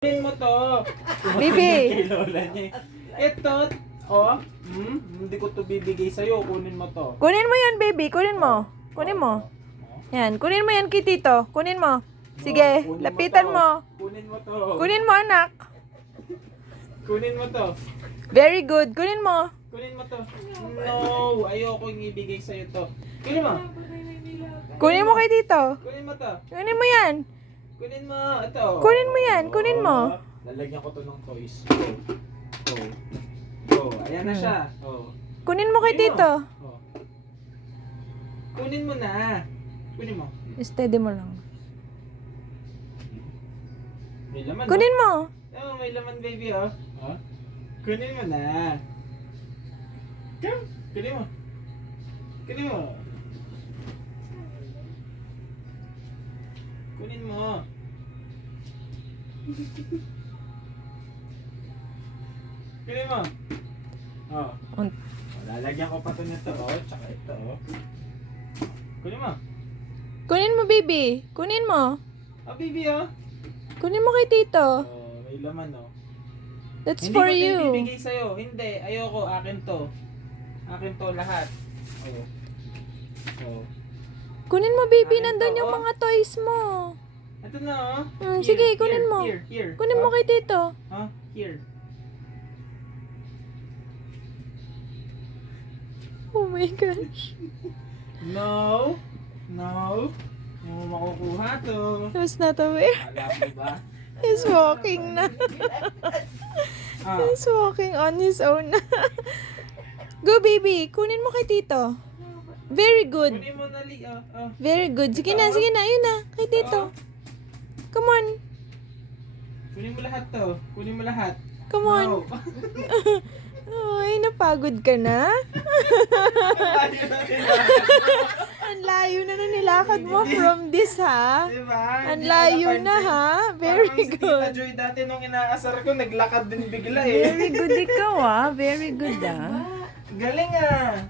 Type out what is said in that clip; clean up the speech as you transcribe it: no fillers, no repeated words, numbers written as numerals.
Kunin mo to. Bibi. Kay lola niya. Ito, oh, hindi ko to bibigay sa'yo. Kunin mo to. Kunin mo yan, baby. Kunin mo. Kunin mo. Yan. Kunin mo yan kay tito. Kunin mo. Sige. Kunin Lapitan to. mo. Kunin mo to. Kunin mo, anak. Kunin mo to. Very good. Kunin mo. Kunin mo to. No, ayoko yung ibigay sa'yo to. Kunin mo. Kunin mo kay tito. Kunin mo to. Kunin mo yan. Kunin mo. Ito. Kunin mo yan. Kunin mo. Lalagyan ko to ng toys. Go. Go. Go. Ayan na siya. Oh. Kunin mo kay Kunin mo. tito. Oh. Kunin mo na. Kunin mo. Steady mo lang. May laman. Kunin mo. Oh, may laman baby oh. Oh. Kunin mo na. Come. Kunin mo. Kunin mo. Kunin mo. Kunin mo. Oh. Lalagyan ko pa to nito oh. Tsaka ito oh. Kunin mo. Kunin mo, baby. Kunin mo. Oh, baby oh. Kunin mo kay tito. Oh, may laman oh. That's Hindi for ko to you. ibibigay sa'yo. Hindi. Ayoko. Akin to. Akin to lahat. Oh. Oh. Kunin mo, baby. Akin Nandun to, yung oh. mga toys mo. Ito na oh. Sige, kunin mo. Here. Kunin mo kay tito. Oh, here. Oh my gosh. No. No. Hindi mo makukuha to. Who's not aware? Alam mo ba? He's walking na. Ah. He's walking on his own. Go, baby. Kunin mo kay tito. Very good. Kunin mo na li. Oh, oh. Very good. Sige na, sige na. Yun na. Kay tito. Come on. Kunin mo lahat to. Kunin mo lahat. Come on. No. Ay, napagod ka na? Ayaw na kailangan. Ang layo na nilakad mo from this, ha? Diba? Ang Hindi layo ko na, napansin. ha? Parang Very si Tita good. Joy dati nung inaasar ko, naglakad din bigla eh. Very good ikaw, ah. Very good, ah. Galing ah.